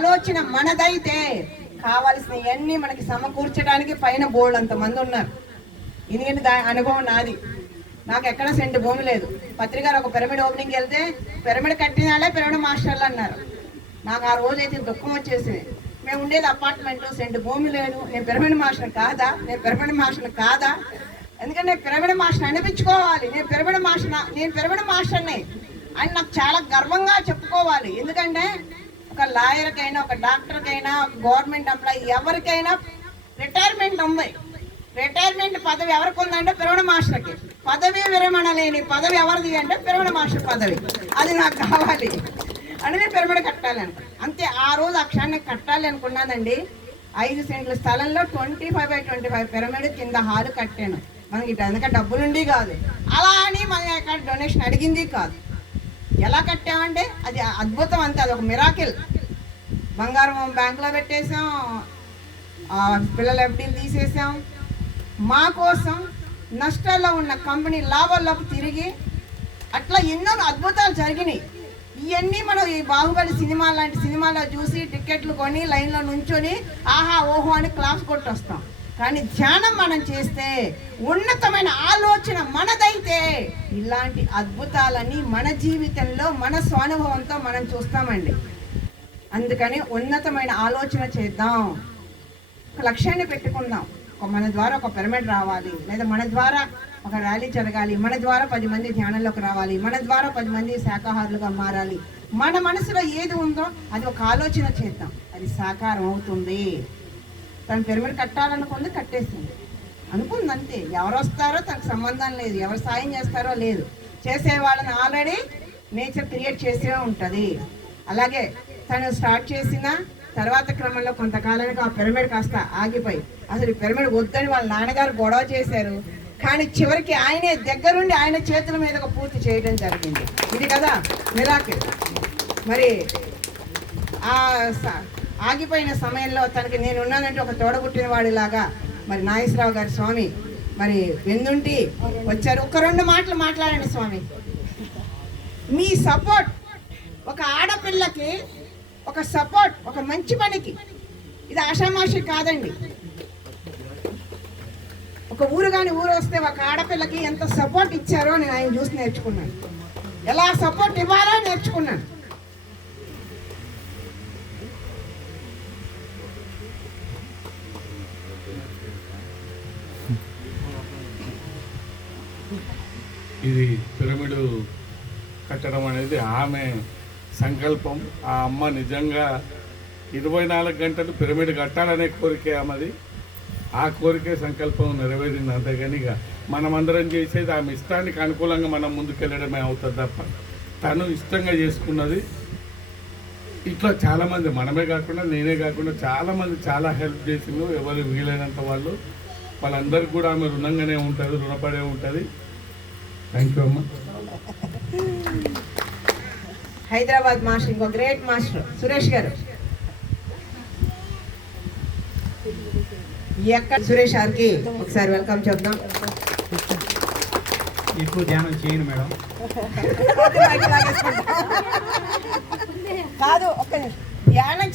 ఆలోచన మనదైతే కావాల్సిన ఇవన్నీ మనకి సమకూర్చడానికి పైన బోర్డు అంతమంది ఉన్నారు. ఎందుకంటే దా అనుభవం నాది. నాకు ఎక్కడ సెంటు భూమి లేదు. పత్రికారు ఒక పిరమిడ్ ఓపెనింగ్కి వెళ్తే పిరమిడ్ కట్టినాలే పిరమిడ్ మాస్టర్లు అన్నారు. నాకు ఆ రోజు అయితే దుఃఖం వచ్చేసింది. మేము ఉండేది అపార్ట్మెంట్ సెంటు భూమి లేదు. నేను పిరమిడ్ మాస్టర్ కాదా? నేను పిరమిడ్ మాస్టర్ కాదా? ఎందుకంటే నేను పిరమిడ్ మాస్టర్ అనిపించుకోవాలి. నేను పిరమిడ్ మాస్టర్ నేను పిరమిడ్ మాస్టర్ని అని నాకు చాలా గర్వంగా చెప్పుకోవాలి. ఎందుకంటే ఒక లాయర్కైనా ఒక డాక్టర్కైనా గవర్నమెంట్ ఎంప్లాయీ ఎవరికైనా రిటైర్మెంట్ ఉంది రిటైర్మెంట్ పదవి ఎవరికి ఉందంటే పిరవణ మాస్టర్కి. పదవి విరమణ లేని పదవి ఎవరిది అంటే పిరవణ మాస్టర్ పదవి. అది నాకు కావాలి. అని నేను పిరమిడ్ కట్టాలి అంతే ఆ రోజు ఆ కట్టాలి అనుకున్నానండి. ఐదు సెంట్ల స్థలంలో twenty five by twenty five pyramid కింద హాలు కట్టాను. మనకి ఇటు అందుకే డబ్బులుండి కాదు. అలా అని మన డొనేషన్ అడిగింది కాదు. ఎలా కట్టామంటే అది అద్భుతం అంతే అది ఒక మిరాకిల్ బంగారం బ్యాంకులో పెట్టేసాం పిల్లల ఎఫ్డీలు తీసేసాం. మా కోసం నష్టాల్లో ఉన్న కంపెనీ లాభాల్లోకి తిరిగి అట్లా ఎన్నో అద్భుతాలు జరిగినాయి. ఇవన్నీ మనం ఈ బాహుబలి సినిమా లాంటి సినిమాలో చూసి టికెట్లు కొని లైన్లో నుంచొని ఆహా ఓహో అని క్లాస్ కొట్టొస్తాం. కానీ ధ్యానం మనం చేస్తే ఉన్నతమైన ఆలోచన మనదైతే ఇలాంటి అద్భుతాలని మన జీవితంలో మన స్వానుభవంతో మనం చూస్తామండి. అందుకని ఉన్నతమైన ఆలోచన చేద్దాం. ఒక లక్ష్యాన్ని పెట్టుకుందాం. ఒక మన ద్వారా ఒక పిరమిడ్ రావాలి. లేదా మన ద్వారా ఒక ర్యాలీ జరగాలి. మన ద్వారా పది మంది ధ్యానంలోకి రావాలి. మన ద్వారా పది మంది శాకాహారులుగా మారాలి. మన మనసులో ఏది ఉందో అది ఒక ఆలోచన చేద్దాం. అది సాకారం అవుతుంది. తను పిరమిడ్ కట్టాలనుకుంది కట్టేసింది. అనుకుంది అంతే ఎవరు వస్తారో తనకు సంబంధం లేదు. ఎవరు సాయం చేస్తారో లేదు. చేసే వాళ్ళని ఆల్రెడీ నేచర్ క్రియేట్ చేసే ఉంటుంది. అలాగే తను స్టార్ట్ చేసిన తర్వాత క్రమంలో కొంతకాలానికి ఆ పిరమిడ్ కాస్త ఆగిపోయి అసలు ఈ పిరమిడ్ వద్దని వాళ్ళ నాన్నగారు గొడవ చేశారు. కానీ చివరికి ఆయనే దగ్గరుండి ఆయన చేతుల మీదగా పూర్తి చేయడం జరిగింది. ఇది కదా మిరాకిల్ మరి ఆ ఆగిపోయిన సమయంలో తనకి నేను ఉన్నానంటే ఒక తోడబుట్టిన వాడిలాగా మరి నాగేశ్వరరావు గారి స్వామి మరి వెన్నుంటి వచ్చారు. ఒక రెండు మాటలు మాట్లాడండి స్వామి. మీ సపోర్ట్ ఒక ఆడపిల్లకి ఒక సపోర్ట్ ఒక మంచి పనికి. ఇది ఆషామాషి కాదండి. ఒక ఊరు కానీ ఊరు వస్తే ఒక ఆడపిల్లకి ఎంత సపోర్ట్ ఇచ్చారో నేను ఆయన చూసి నేర్చుకున్నాను. ఎలా సపోర్ట్ ఇవ్వాలో నేర్చుకున్నాను. ఇది పిరమిడ్ కట్టడం అనేది ఆమె సంకల్పం. ఆ అమ్మ నిజంగా ఇరవై నాలుగు గంటలు పిరమిడ్ కట్టాలనే కోరికే ఆమెది. ఆ కోరికే సంకల్పం నెరవేరింది అంతేగాని ఇక మనమందరం చేసేది ఆమె ఇష్టానికి అనుకూలంగా మనం ముందుకెళ్ళడమే అవుతుంది తప్ప తను ఇష్టంగా చేసుకున్నది. ఇట్లా చాలామంది మనమే కాకుండా నేనే కాకుండా చాలామంది చాలా హెల్ప్ చేసిండ్రు. ఎవరు వీలైనంత వాళ్ళు. వాళ్ళందరికీ కూడా ఆమె రుణంగానే ఉంటుంది రుణపడే ఉంటుంది థ్యాంక్ యూ అమ్మ. హైదరాబాద్ మాస్టర్ ఇంకో గ్రేట్ మాస్టర్ సురేష్ గారు. ఎక్కడ? సురేష్ గారికి ఒకసారి వెల్కమ్ చెప్దాం. ఎక్కువ ధ్యానం చేయను మేడం. కాదు ఒక్క నిమిషం. ధ్యానం